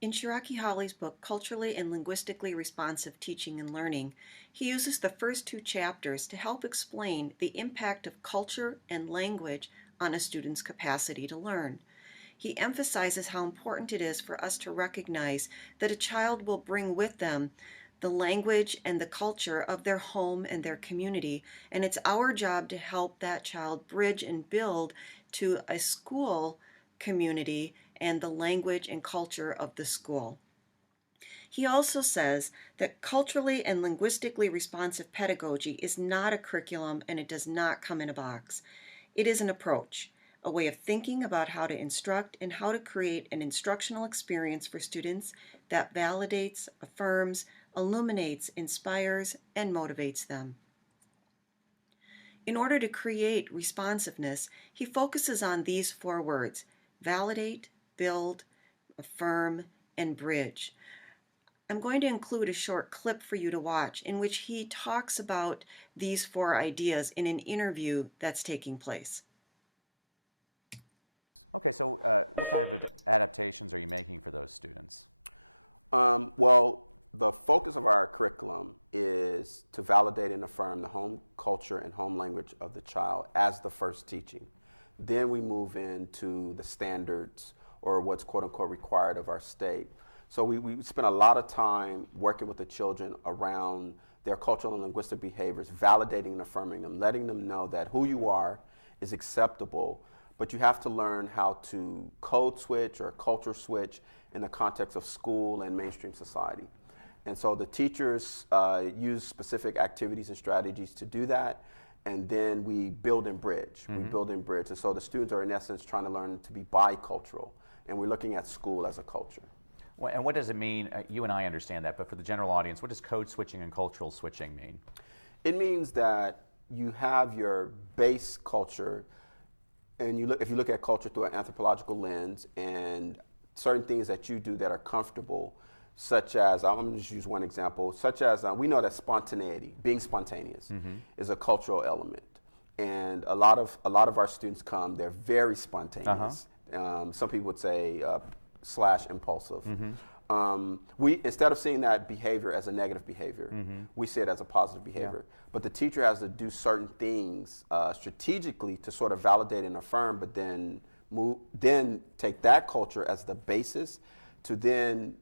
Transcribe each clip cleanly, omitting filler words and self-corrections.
In Shiraki Hawley's book, Culturally and Linguistically Responsive Teaching and Learning, he uses the first two chapters to help explain the impact of culture and language on a student's capacity to learn. He emphasizes how important it is for us to recognize that a child will bring with them the language and the culture of their home and their community, and it's our job to help that child bridge and build to a school community and the language and culture of the school. He also says that culturally and linguistically responsive pedagogy is not a curriculum and it does not come in a box. It is an approach, a way of thinking about how to instruct and how to create an instructional experience for students that validates, affirms, illuminates, inspires, and motivates them. In order to create responsiveness, he focuses on these four words: validate, build, affirm, and bridge. I'm going to include a short clip for you to watch in which he talks about these four ideas in an interview that's taking place. Okay, so what kind of adaptations are you making for those students? Well, the focus of our curriculum is to validate and affirm the home culture and home language of the child as the first teaching. Then we move into the standards or what's quote unquote required of our state. So we spend a lot of time working with the children around their cultural and linguistic behaviors, validating and affirming them, letting them know that who you are is acceptable, but you have to learn how to code switch or culture switch in the context of school and mainstream society. And so the teachers use specific activities and strategies to do that, and then we build and bridge. We build and bridge. And so the students are in essence trying to learn to be bicultural, and we're looking at school as a culture. And what does it mean? You and I understand that, but for the general audience, what does code switching and cultural switching mean? It means that you have your base culture, and if you look at culture through an anthropological lens, and certain things that you do that are comfortable, such as, I'm going to just use one example, such as we know that spontaneity, being spontaneous, is a cultural element. And a lot of our students come, they're very spontaneous. Some people would say / impulsive. We, instead of seeing that behavior as a negative behavior, we see it as a positive behavior. But the teacher has to do certain things strategically to sort of validate and affirm, but then take that culture as the basis to then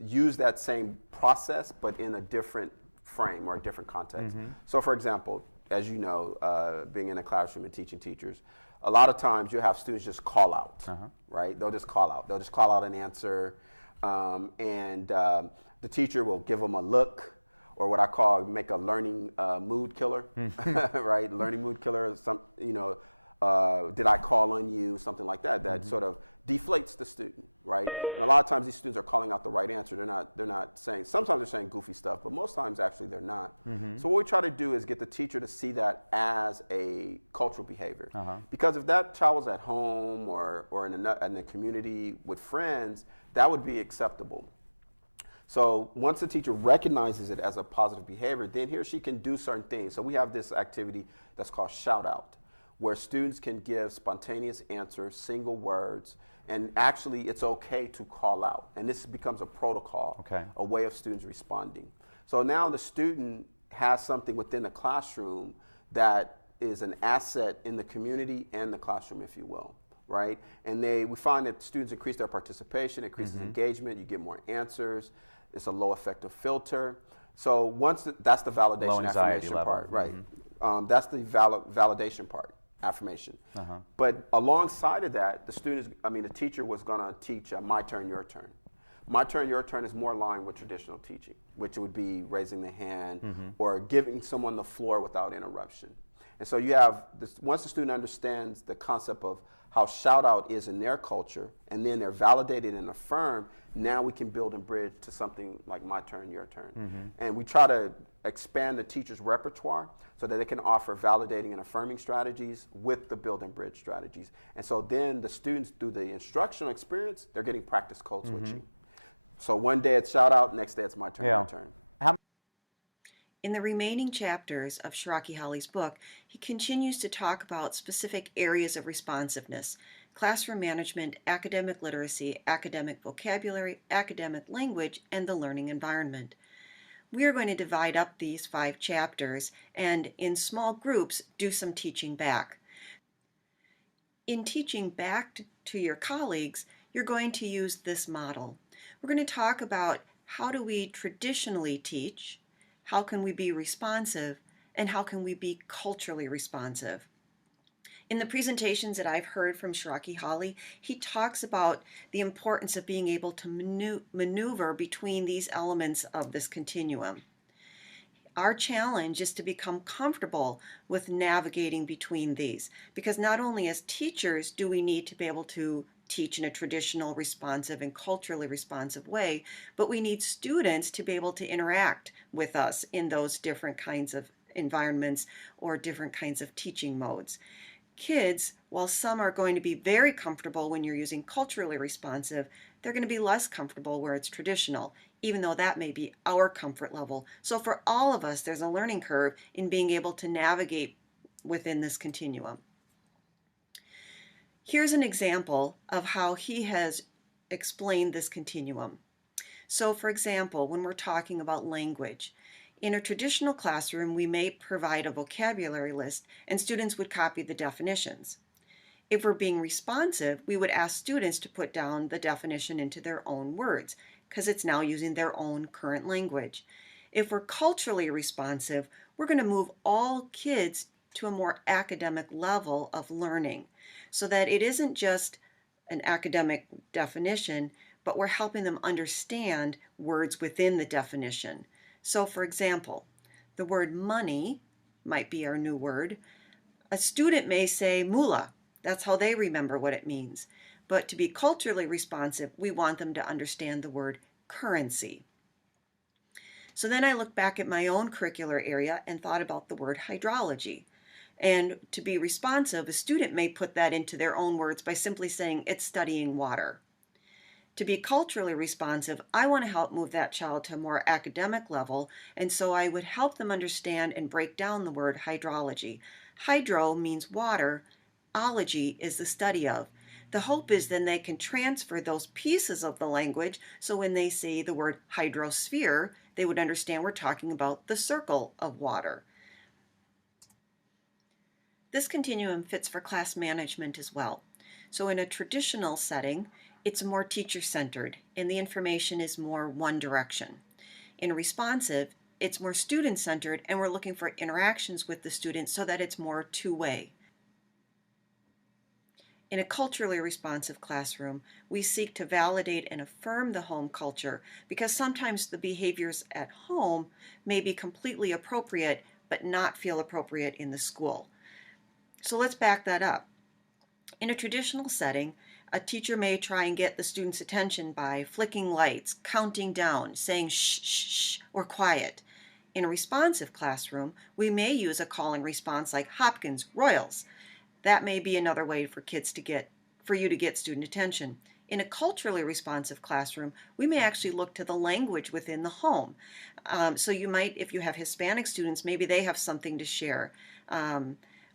use that same process, but in a different frame or a different context. So for example, as you know, being in a classroom and teaching teachers, a lot of times you have students just call out, right? They'll just call out. They'll just call out an answer, and the teacher will give them a look, or what I call make a learning mood killer, right? Learning mood killer. Did I call on you? Something like that. That sort of deflates the student, right? And a lot of times these students are calling out the right answer. They're not saying. Sometimes they're saying goofy stuff, but most times actually they're not. So what we try to do is get the teacher to see that as a cultural behavior, because if that child was at home or in a community with friends, that would be acceptable. So once the teacher recognizes it as a positive behavior, then he or she can do certain things. So we have this activity that's called shout out, where students can give spontaneous answers, single words, and actually it's okay to call out. And this becomes a protocol, a way of students responding. So now the student has something within the classroom that is an asset in the community and the classroom, if you will, right? And we find that students increase their participation, increases engagement, you get more answers, it's a low effective filter. So that's the validation affirmation part, right? That's the validation part. Affirmation. But alongside of that, the teacher was going to teach my turn, your turn. My turn, your turn is more aligned with traditional teaching, which would be raising the hand or giving someone the floor without interruption. And so you have this, once the student understands the concept of how shout out is in their culture, and then they're validated and affirmed, now we can build and bridge to something like my turn, your turn. And we try to expand the teacher's repertoire so that they can offer validating and affirming strategies with the build and bridge strategies. And so then the students, through the instructional experience, they're getting practice code switching. So one day it's shout out, next day it's my turn, your turn. In the remaining chapters of Shiraki Hawley's book, he continues to talk about specific areas of responsiveness: classroom management, academic literacy, academic vocabulary, academic language, and the learning environment. We are going to divide up these 5 chapters and in small groups do some teaching back. In teaching back to your colleagues, you're going to use this model. We're going to talk about how do we traditionally teach, how can we be responsive, and how can we be culturally responsive. In the presentations that I've heard from Shiraki Hawley, he talks about the importance of being able to maneuver between these elements of this continuum. Our challenge is to become comfortable with navigating between these, because not only as teachers do we need to be able to teach in a traditional, responsive, and culturally responsive way, but we need students to be able to interact with us in those different kinds of environments or different kinds of teaching modes. Kids, while some are going to be very comfortable when you're using culturally responsive, they're going to be less comfortable where it's traditional, even though that may be our comfort level. So for all of us, there's a learning curve in being able to navigate within this continuum. Here's an example of how he has explained this continuum. So for example, when we're talking about language, in a traditional classroom, we may provide a vocabulary list and students would copy the definitions. If we're being responsive, we would ask students to put down the definition into their own words, because it's now using their own current language. If we're culturally responsive, we're going to move all kids to a more academic level of learning, so that it isn't just an academic definition, but we're helping them understand words within the definition. So for example, the word money might be our new word. A student may say moolah. That's how they remember what it means. But to be culturally responsive, we want them to understand the word currency. So then I looked back at my own curricular area and thought about the word hydrology. And to be responsive, a student may put that into their own words by simply saying it's studying water. To be culturally responsive, I want to help move that child to a more academic level, and so I would help them understand and break down the word hydrology. Hydro means water, ology is the study of. The hope is then they can transfer those pieces of the language, so when they say the word hydrosphere, they would understand we're talking about the circle of water. This continuum fits for class management as well. So in a traditional setting, it's more teacher-centered and the information is more one direction. In responsive, it's more student-centered and we're looking for interactions with the students so that it's more two-way. In a culturally responsive classroom, we seek to validate and affirm the home culture because sometimes the behaviors at home may be completely appropriate but not feel appropriate in the school. So let's back that up. In a traditional setting, a teacher may try and get the student's attention by flicking lights, counting down, saying shh, shh, shh, or quiet. In a responsive classroom, we may use a call and response like Hopkins, Royals. That may be another way for you to get student attention. In a culturally responsive classroom, we may actually look to the language within the home. So you might, if you have Hispanic students, maybe they have something to share.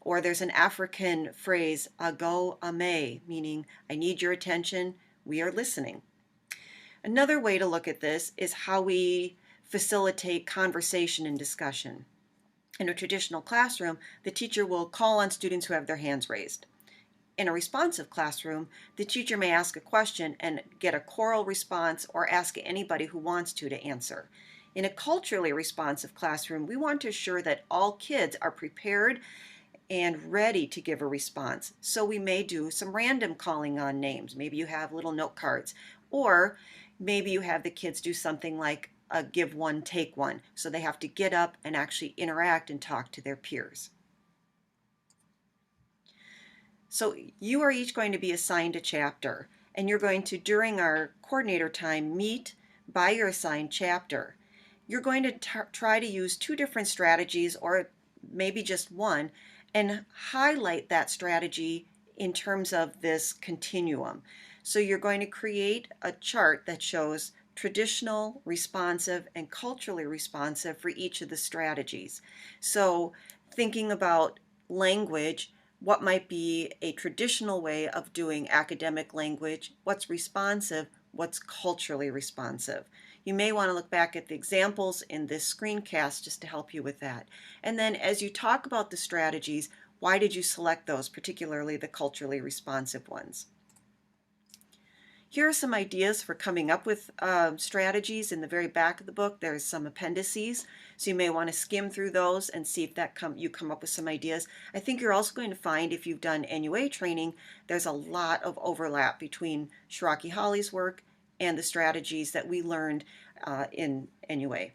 Or there's an African phrase, ago ame, meaning I need your attention, we are listening. Another way to look at this is how we facilitate conversation and discussion. In a traditional classroom, the teacher will call on students who have their hands raised. In a responsive classroom, the teacher may ask a question and get a choral response or ask anybody who wants to answer. In a culturally responsive classroom, we want to assure that all kids are prepared and ready to give a response. So we may do some random calling on names. Maybe you have little note cards, or maybe you have the kids do something like a give one, take one. So they have to get up and actually interact and talk to their peers. So you are each going to be assigned a chapter, and you're going to, during our coordinator time, meet by your assigned chapter. You're going to try to use 2 different strategies, or maybe just one, and highlight that strategy in terms of this continuum. So you're going to create a chart that shows traditional, responsive, and culturally responsive for each of the strategies. So thinking about language, what might be a traditional way of doing academic language, what's responsive, what's culturally responsive. You may want to look back at the examples in this screencast just to help you with that. And then as you talk about the strategies, why did you select those, particularly the culturally responsive ones? Here are some ideas for coming up with strategies. In the very back of the book, there's some appendices, so you may want to skim through those and see if you come up with some ideas. I think you're also going to find, if you've done NUA training, there's a lot of overlap between Shiraki Holly's work and the strategies that we learned in NUA.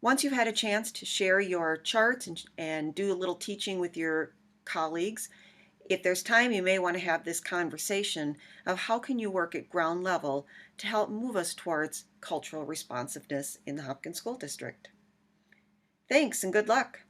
Once you've had a chance to share your charts and do a little teaching with your colleagues, if there's time, you may want to have this conversation of how can you work at ground level to help move us towards cultural responsiveness in the Hopkins School District. Thanks and good luck.